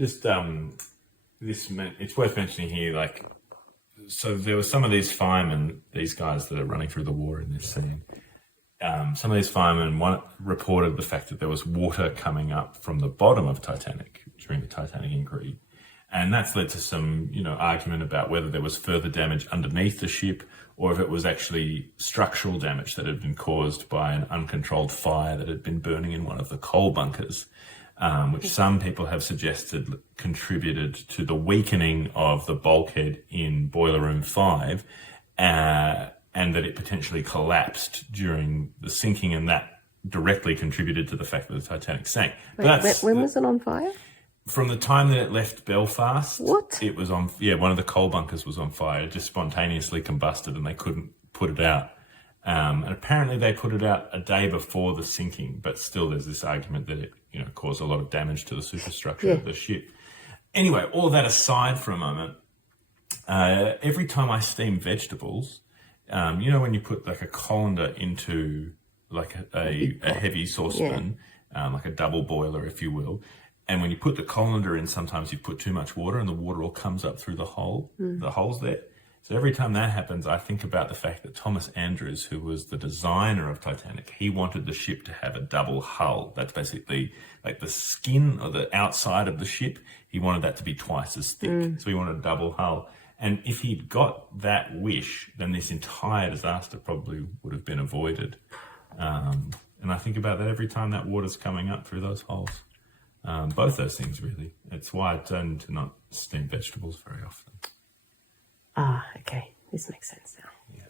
Just it's worth mentioning here, like, so there were some of these firemen, these guys that are running through the water in this scene. Some of these firemen reported the fact that there was water coming up from the bottom of Titanic during the Titanic inquiry. And that's led to some, argument about whether there was further damage underneath the ship or if it was actually structural damage that had been caused by an uncontrolled fire that had been burning in one of the coal bunkers, which some people have suggested contributed to the weakening of the bulkhead in Boiler Room 5, and that it potentially collapsed during the sinking, and that directly contributed to the fact that the Titanic sank. When was it on fire? From the time that it left Belfast, What? It was on. Yeah, one of the coal bunkers was on fire. It just spontaneously combusted, and they couldn't put it out. And apparently, they put it out a day before the sinking. But still, there's this argument that it, caused a lot of damage to the superstructure of the ship. Anyway, all of that aside for a moment, every time I steam vegetables, when you put like a colander into like a heavy saucepan, like a double boiler, if you will. And when you put the colander in, sometimes you put too much water and the water all comes up through the holes there. So every time that happens, I think about the fact that Thomas Andrews, who was the designer of Titanic, he wanted the ship to have a double hull. That's basically like the skin or the outside of the ship. He wanted that to be twice as thick. So he wanted a double hull. And if he'd got that wish, then this entire disaster probably would have been avoided. And I think about that every time that water's coming up through those holes. Both those things, really. It's why I tend to not steam vegetables very often. Okay. This makes sense now. Yeah.